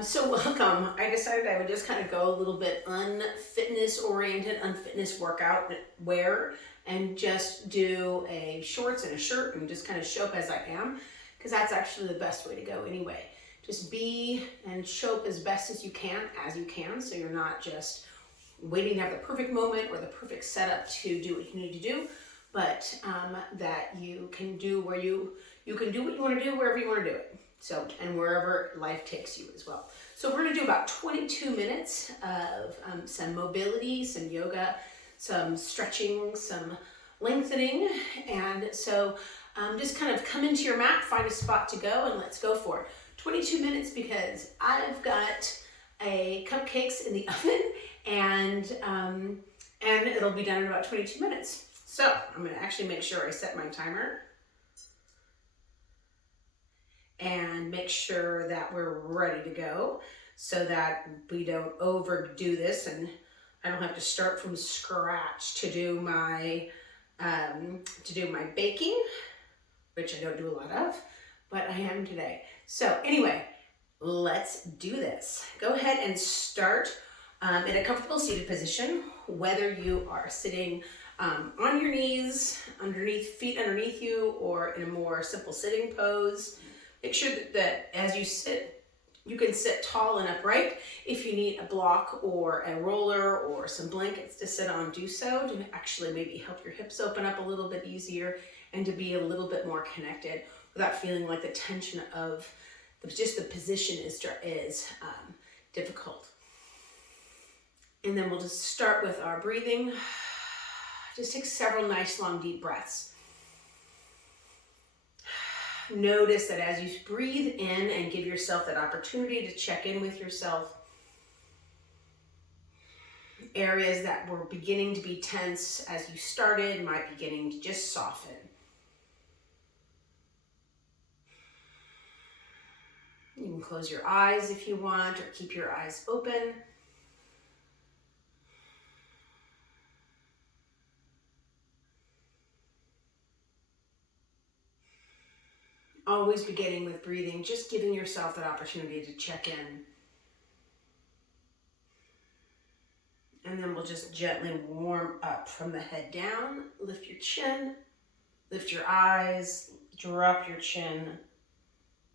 So welcome. I decided I would just kind of go a little bit unfitness oriented, unfitness workout wear, and just do a shorts and a shirt and just kind of show up as I am, because that's actually the best way to go anyway. Just be and show up as best as you can, so you're not just waiting to have the perfect moment or the perfect setup to do what you need to do, but that you can do you can do what you want to do wherever you want to do it. So, and wherever life takes you as well. So we're gonna do about 22 minutes of some mobility, some yoga, some stretching, some lengthening. And so just kind of come into your mat, find a spot to go, and let's go for it. 22 minutes because I've got a cupcakes in the oven, and it'll be done in about 22 minutes. So I'm gonna actually make sure I set my timer and make sure that we're ready to go so that we don't overdo this and I don't have to start from scratch to do my baking, which I don't do a lot of, but I am today. So anyway, let's do this. Go ahead and start in a comfortable seated position, whether you are sitting on your knees, feet underneath you, or in a more simple sitting pose. Make sure that as you sit, you can sit tall and upright. If you need a block or a roller or some blankets to sit on, do so to actually maybe help your hips open up a little bit easier and to be a little bit more connected without feeling like the tension of just the position is difficult. And then we'll just start with our breathing. Just take several nice long deep breaths. Notice that as you breathe in and give yourself that opportunity to check in with yourself, areas that were beginning to be tense as you started might beginning to just soften. You can close your eyes if you want, or keep your eyes open. Always beginning with breathing, just giving yourself that opportunity to check in. And then we'll just gently warm up from the head down. Lift your chin, lift your eyes, drop your chin.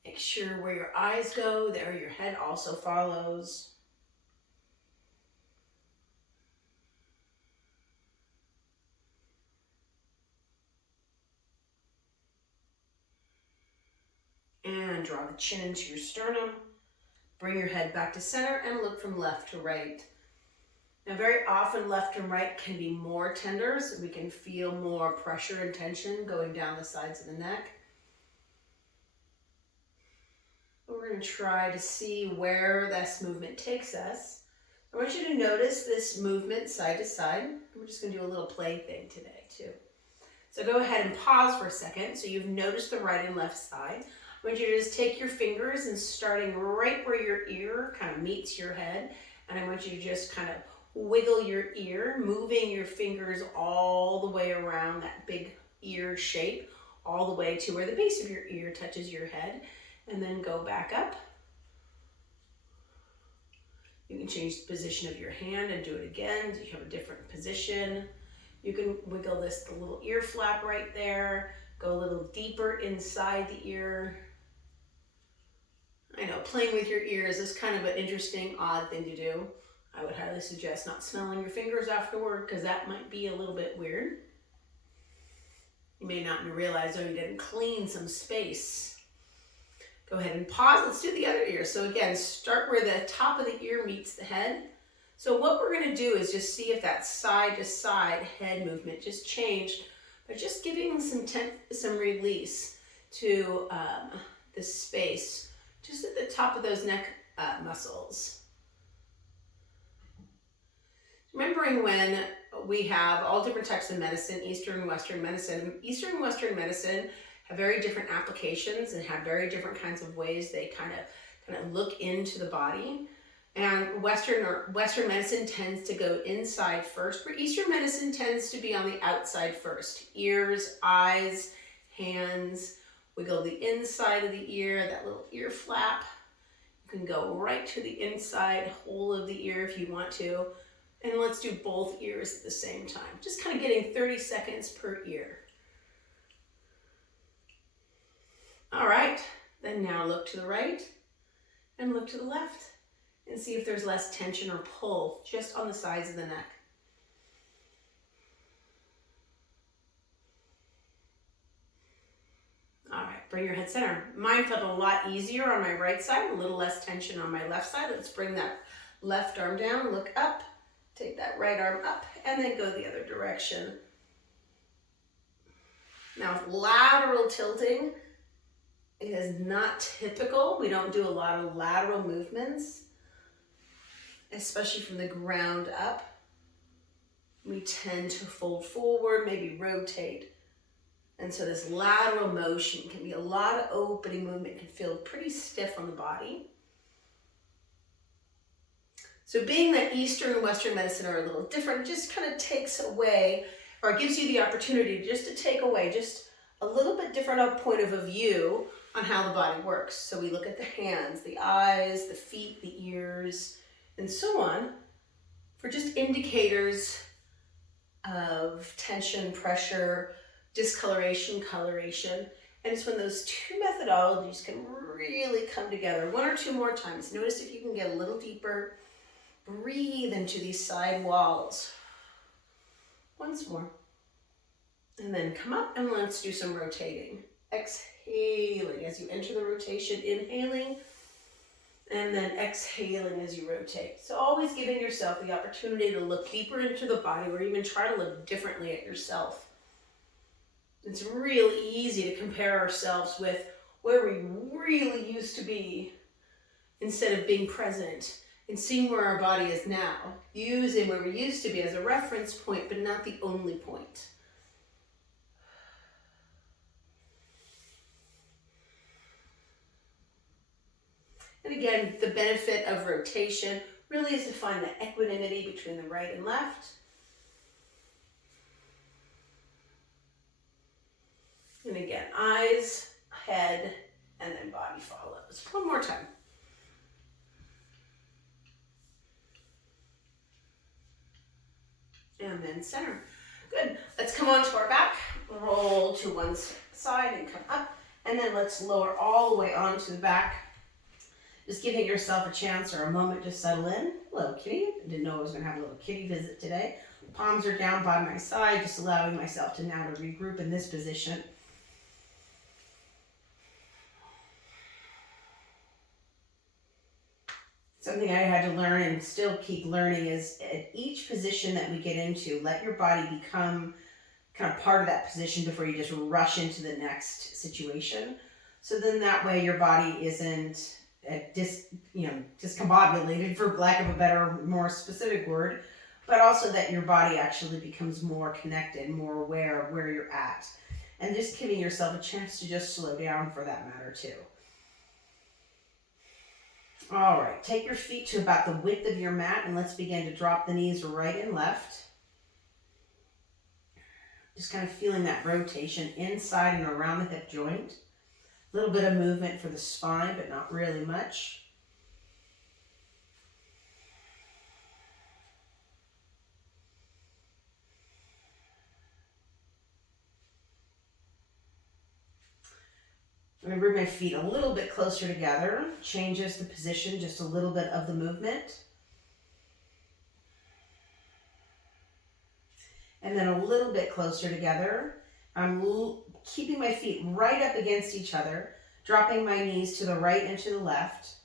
Make sure where your eyes go, there your head also follows. And draw the chin into your sternum. Bring your head back to center and look from left to right. Now, very often left and right can be more tender, so we can feel more pressure and tension going down the sides of the neck. We're going to try to see where this movement takes us. I want you to notice this movement side to side. We're just going to do a little play thing today too. So go ahead and pause for a second. So you've noticed the right and left side. I want you to just take your fingers and starting right where your ear kind of meets your head. And I want you to just kind of wiggle your ear, moving your fingers all the way around that big ear shape, all the way to where the base of your ear touches your head. And then go back up. You can change the position of your hand and do it again. So you have a different position. You can wiggle the little ear flap right there. Go a little deeper inside the ear. I know, playing with your ears is kind of an interesting, odd thing to do. I would highly suggest not smelling your fingers afterward, because that might be a little bit weird. You may not realize, you didn't clean some space. Go ahead and pause. Let's do the other ear. So again, start where the top of the ear meets the head. So what we're going to do is just see if that side to side head movement just changed, but just giving some release to this space just at the top of those neck muscles. Remembering when we have all different types of medicine, Eastern and Western medicine. Eastern and Western medicine have very different applications and have very different kinds of ways they kind of look into the body. And Western medicine tends to go inside first, where Eastern medicine tends to be on the outside first. Ears, eyes, hands. Wiggle the inside of the ear, that little ear flap. You can go right to the inside whole of the ear if you want to. And let's do both ears at the same time. Just kind of getting 30 seconds per ear. All right, then now look to the right and look to the left and see if there's less tension or pull just on the sides of the neck. All right, bring your head center. Mine felt a lot easier on my right side, a little less tension on my left side. Let's bring that left arm down, look up, take that right arm up, and then go the other direction. Now, lateral tilting is not typical. We don't do a lot of lateral movements, especially from the ground up. We tend to fold forward, maybe rotate. And so this lateral motion can be a lot of opening movement, can feel pretty stiff on the body. So being that Eastern and Western medicine are a little different, just kind of takes away, or gives you the opportunity just to take away just a little bit different point of a view on how the body works. So we look at the hands, the eyes, the feet, the ears, and so on, for just indicators of tension, pressure, discoloration, coloration. And it's when those two methodologies can really come together. One or two more times. Notice if you can get a little deeper. Breathe into these side walls. Once more. And then come up and let's do some rotating. Exhaling as you enter the rotation, inhaling, and then exhaling as you rotate. So always giving yourself the opportunity to look deeper into the body or even try to look differently at yourself. It's real easy to compare ourselves with where we really used to be instead of being present and seeing where our body is now, using where we used to be as a reference point, but not the only point. And again, the benefit of rotation really is to find the equanimity between the right and left. And again, eyes, head, and then body follows. One more time. And then center. Good. Let's come onto our back. Roll to one side and come up. And then let's lower all the way onto the back. Just giving yourself a chance or a moment to settle in. Hello, kitty. I didn't know I was going to have a little kitty visit today. Palms are down by my side, just allowing myself to now to regroup in this position. Something I had to learn and still keep learning is at each position that we get into, let your body become kind of part of that position before you just rush into the next situation. So then that way your body isn't discombobulated, for lack of a better, more specific word, but also that your body actually becomes more connected, more aware of where you're at. And just giving yourself a chance to just slow down for that matter too. All right, take your feet to about the width of your mat and let's begin to drop the knees right and left. Just kind of feeling that rotation inside and around the hip joint. A little bit of movement for the spine, but not really much. I'm going to bring my feet a little bit closer together. Changes the position, just a little bit of the movement. And then a little bit closer together. I'm keeping my feet right up against each other, dropping my knees to the right and to the left.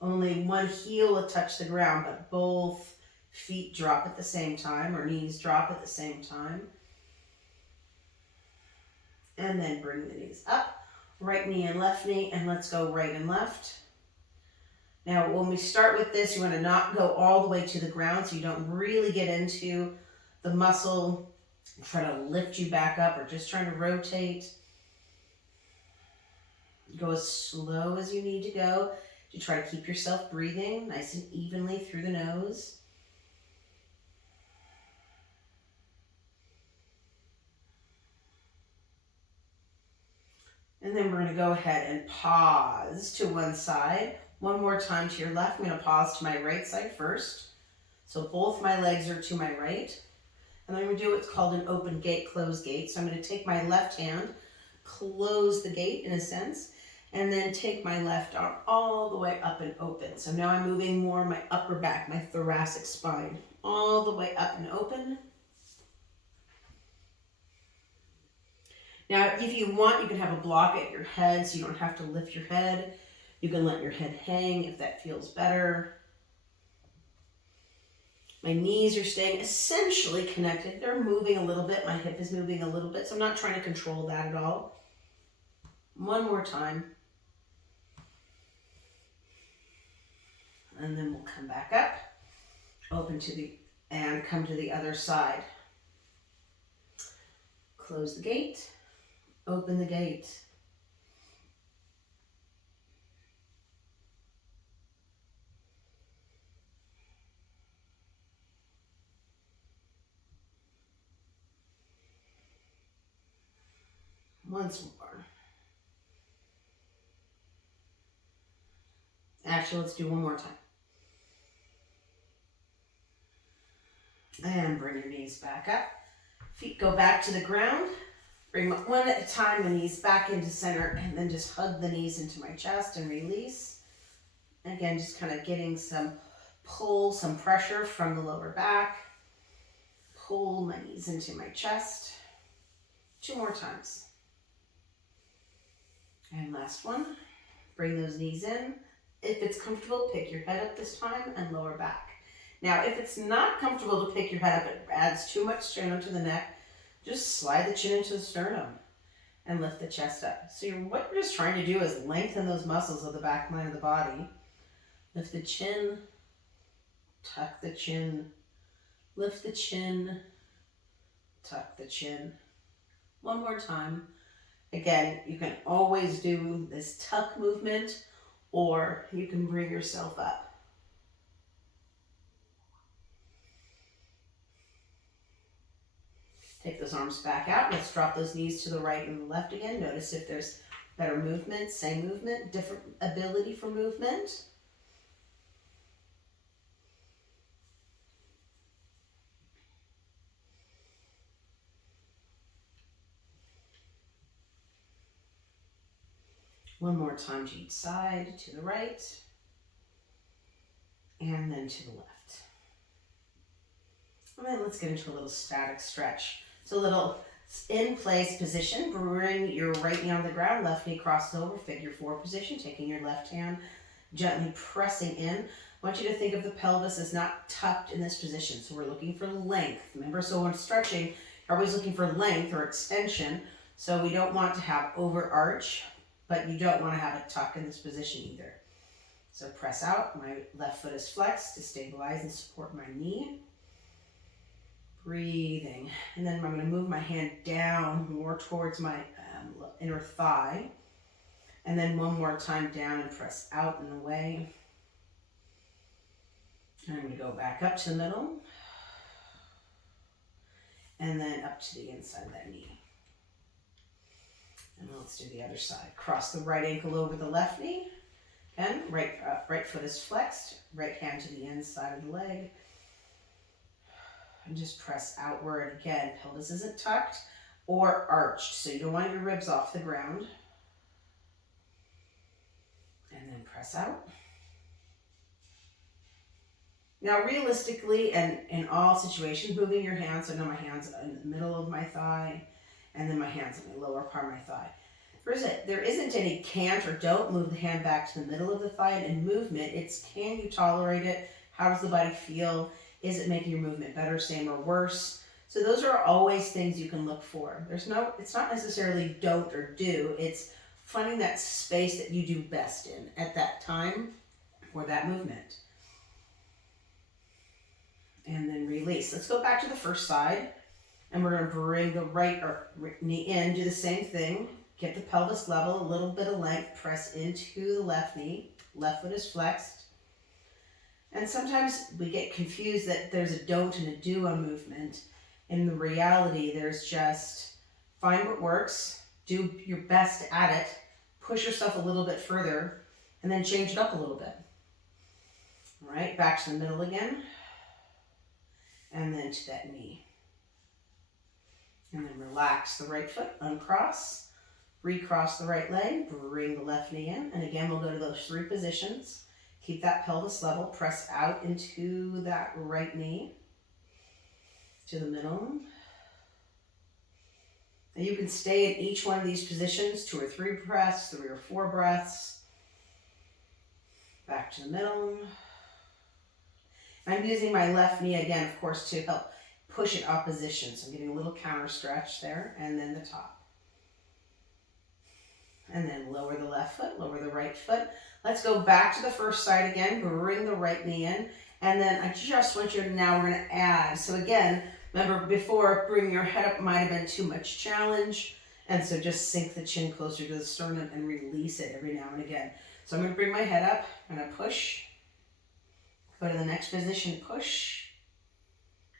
Only one heel will touch the ground, but both feet drop at the same time, or knees drop at the same time. And then bring the knees up, right knee and left knee, and let's go right and left. Now, when we start with this, you want to not go all the way to the ground so you don't really get into the muscle, try to lift you back up, or just trying to rotate. Go as slow as you need to go to try to keep yourself breathing nice and evenly through the nose. And then we're gonna go ahead and pause to one side. One more time to your left. I'm gonna pause to my right side first. So both my legs are to my right. And I'm gonna do what's called an open gate, closed gate. So I'm gonna take my left hand, close the gate in a sense, and then take my left arm all the way up and open. So now I'm moving more my upper back, my thoracic spine, all the way up and open. Now, if you want, you can have a block at your head so you don't have to lift your head. You can let your head hang if that feels better. My knees are staying essentially connected. They're moving a little bit. My hip is moving a little bit, so I'm not trying to control that at all. One more time. And then we'll come back up, open to the, and come to the other side. Close the gate, open the gate. Once more. Actually, let's do one more time. And bring your knees back up. Feet go back to the ground. Bring one at a time, the knees back into center, and then just hug the knees into my chest and release. Again, just kind of getting some pull, some pressure from the lower back. Pull my knees into my chest. 2 more times. And last one. Bring those knees in. If it's comfortable, pick your head up this time and lower back. Now, if it's not comfortable to pick your head up, it adds too much strain onto the neck, just slide the chin into the sternum and lift the chest up. So what you're just trying to do is lengthen those muscles of the back line of the body. Lift the chin, tuck the chin, lift the chin, tuck the chin. One more time. Again, you can always do this tuck movement, or you can bring yourself up. Take those arms back out. Let's drop those knees to the right and the left again. Notice if there's better movement, same movement, different ability for movement. One more time to each side, to the right, and then to the left. And then let's get into a little static stretch. So a little in place position. Bring your right knee on the ground, left knee crosses over, figure 4 position, taking your left hand, gently pressing in. I want you to think of the pelvis as not tucked in this position. So we're looking for length. Remember, so when stretching, you're always looking for length or extension. So we don't want to have overarch, but you don't want to have a tuck in this position either. So press out. My left foot is flexed to stabilize and support my knee. Breathing. And then I'm going to move my hand down more towards my inner thigh. And then one more time down and press out and away. And I'm going to go back up to the middle. And then up to the inside of that knee. And let's do the other side. Cross the right ankle over the left knee. Again, right foot is flexed. Right hand to the inside of the leg. And just press outward. Again, pelvis isn't tucked or arched, so you don't want your ribs off the ground. And then press out. Now, realistically, and in all situations, moving your hands, so now my hands are in the middle of my thigh, and then my hands on the lower part of my thigh. There isn't any can't or don't move the hand back to the middle of the thigh. And in movement, it's can you tolerate it? How does the body feel? Is it making your movement better, same, or worse? So those are always things you can look for. It's not necessarily don't or do. It's finding that space that you do best in at that time for that movement. And then release. Let's go back to the first side. And we're going to bring the right knee in, do the same thing. Get the pelvis level, a little bit of length, press into the left knee. Left foot is flexed. And sometimes we get confused that there's a don't and a do on movement. In the reality, there's just find what works, do your best at it, push yourself a little bit further and then change it up a little bit. All right, back to the middle again. And then to that knee. And then relax the right foot, uncross, recross the right leg, bring the left knee in. And again, we'll go to those 3 positions. Keep that pelvis level, press out into that right knee, to the middle. And you can stay in each one of these positions, 2 or 3 breaths, 3 or 4 breaths. Back to the middle. I'm using my left knee again, of course, to help push it opposition. So I'm getting a little counter stretch there, and then the top. And then lower the left foot, lower the right foot. Let's go back to the first side again. Bring the right knee in. And then I just want you to, now we're going to add. So again, remember before, bring your head up might have been too much challenge. And so just sink the chin closer to the sternum and release it every now and again. So I'm going to bring my head up. I'm going to push. Go to the next position, push.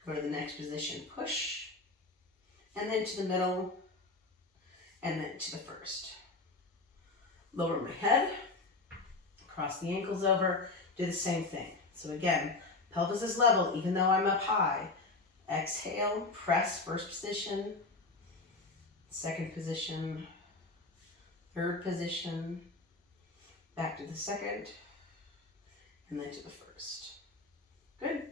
Go to the next position, push. And then to the middle. And then to the first. Lower my head. Cross the ankles over. Do the same thing. So again, pelvis is level even though I'm up high. Exhale, press, first position. Second position. Third position. Back to the second. And then to the first. Good.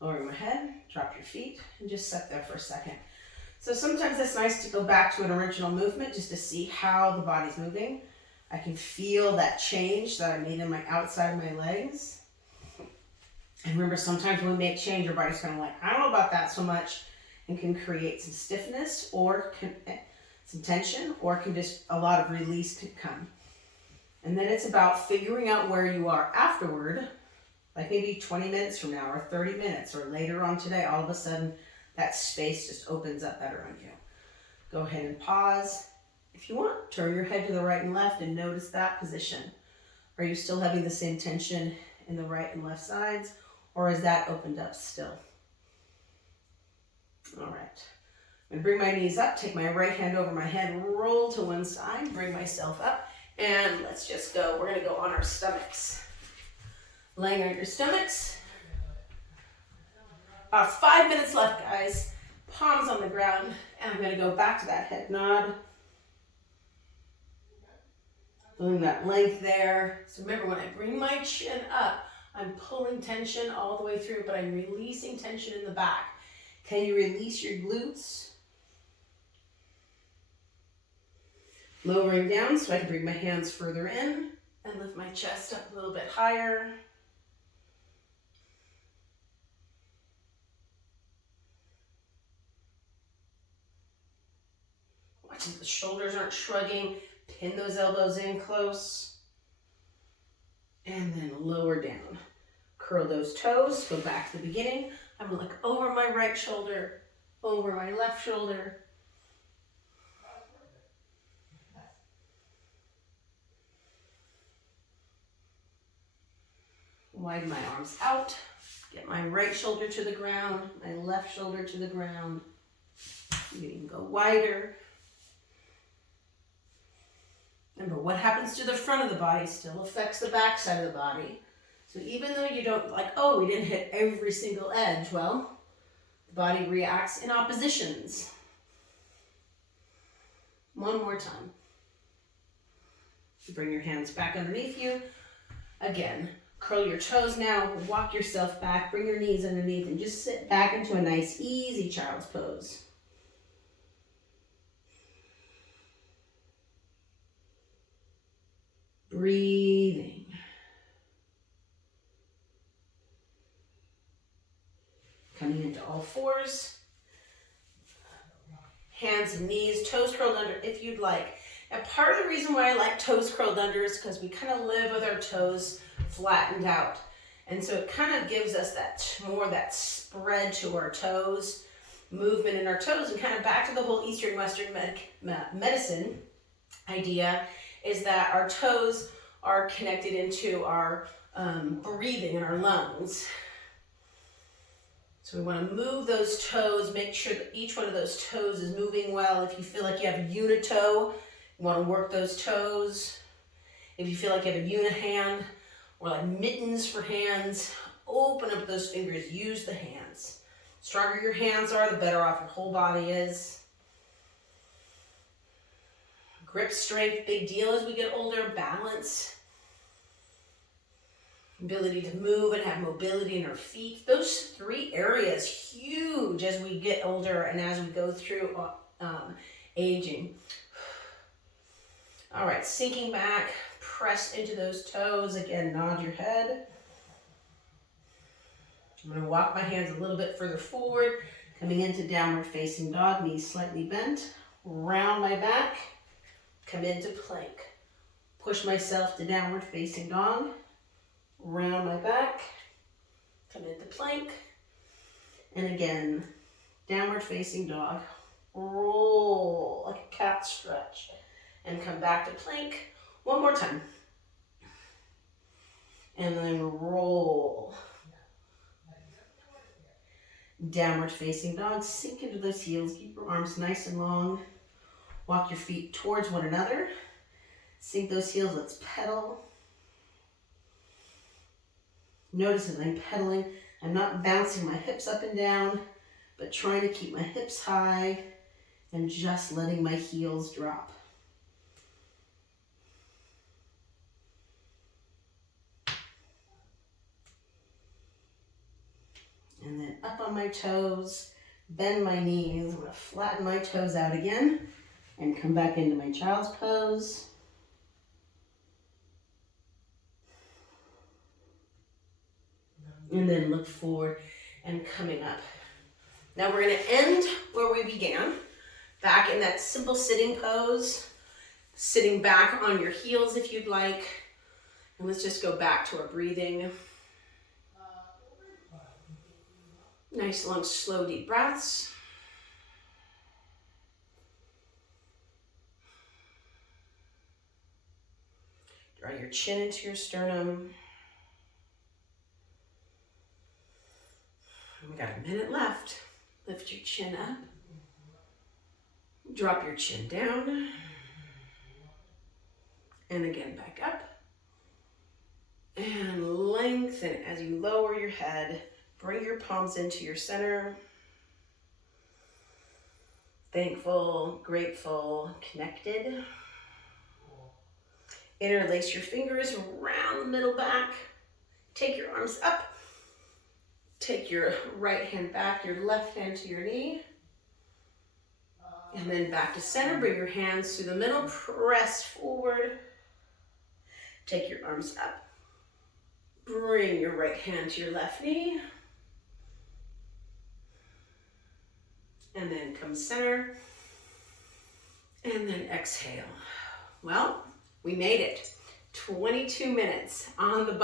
Lowering my head, drop your feet, and just sit there for a second. So sometimes it's nice to go back to an original movement just to see how the body's moving. I can feel that change that I made in my outside of my legs. And remember, sometimes when we make change, our body's kind of like, I don't know about that so much, and can create some stiffness or some tension, or can just a lot of release can come. And then it's about figuring out where you are afterward, like maybe 20 minutes from now or 30 minutes or later on today. All of a sudden, that space just opens up better on you. Go ahead and pause. If you want, turn your head to the right and left and notice that position. Are you still having the same tension in the right and left sides, or is that opened up still? All right. I'm gonna bring my knees up, take my right hand over my head, roll to one side, bring myself up, and let's just go. We're gonna go on our stomachs. Laying on your stomachs. 5 minutes left, guys. Palms on the ground, and I'm gonna go back to that head nod. Doing that length there. So remember, when I bring my chin up, I'm pulling tension all the way through, but I'm releasing tension in the back. Can you release your glutes? Lowering down so I can bring my hands further in and lift my chest up a little bit higher. Watching the shoulders aren't shrugging. Pin those elbows in close. And then lower down. Curl those toes. Go back to the beginning. I'm going to look over my right shoulder, over my left shoulder. Widen my arms out. Get my right shoulder to the ground, my left shoulder to the ground. You can go wider. Remember, what happens to the front of the body still affects the back side of the body. So even though you don't like, oh, we didn't hit every single edge, well, the body reacts in oppositions. One more time. You bring your hands back underneath you. Again, curl your toes now, walk yourself back, bring your knees underneath, and just sit back into a nice, easy child's pose. Breathing. Coming into all fours. Hands and knees, toes curled under if you'd like. And part of the reason why I like toes curled under is because we kind of live with our toes flattened out. And so it kind of gives us that more that spread to our toes, movement in our toes, and kind of back to the whole Eastern Western medicine idea is that our toes are connected into our breathing in our lungs. So we want to move those toes, make sure that each one of those toes is moving well. If you feel like you have a unitoe, you want to work those toes. If you feel like you have a unit hand or like mittens for hands, open up those fingers, use the hands. The stronger your hands are, the better off your whole body is. Grip strength, big deal as we get older. Balance. Ability to move and have mobility in our feet. Those three areas, huge as we get older and as we go through aging. All right, sinking back, press into those toes. Again, nod your head. I'm going to walk my hands a little bit further forward, coming into downward facing dog, knees slightly bent. Round my back, come into plank. Push myself to downward facing dog. Round my back, come into plank, and again, downward facing dog, roll like a cat stretch, and come back to plank. One more time, and then roll. Downward facing dog, sink into those heels, keep your arms nice and long, walk your feet towards one another, sink those heels, let's pedal. Notice as I'm pedaling, I'm not bouncing my hips up and down, but trying to keep my hips high and just letting my heels drop. And then up on my toes, bend my knees. I'm going to flatten my toes out again and come back into my child's pose. And then look forward and coming up. Now we're going to end where we began, back in that simple sitting pose, sitting back on your heels if you'd like. And let's just go back to our breathing. Nice, long, slow, deep breaths. Draw your chin into your sternum. We got a minute left. Lift your chin up. Drop your chin down. And again, back up. And lengthen as you lower your head. Bring your palms into your center. Thankful, grateful, connected. Interlace your fingers around the middle back. Take your arms up. Take your right hand back, your left hand to your knee. And then back to center. Bring your hands to the middle. Press forward. Take your arms up. Bring your right hand to your left knee. And then come center. And then exhale. Well, we made it. 22 minutes on the button.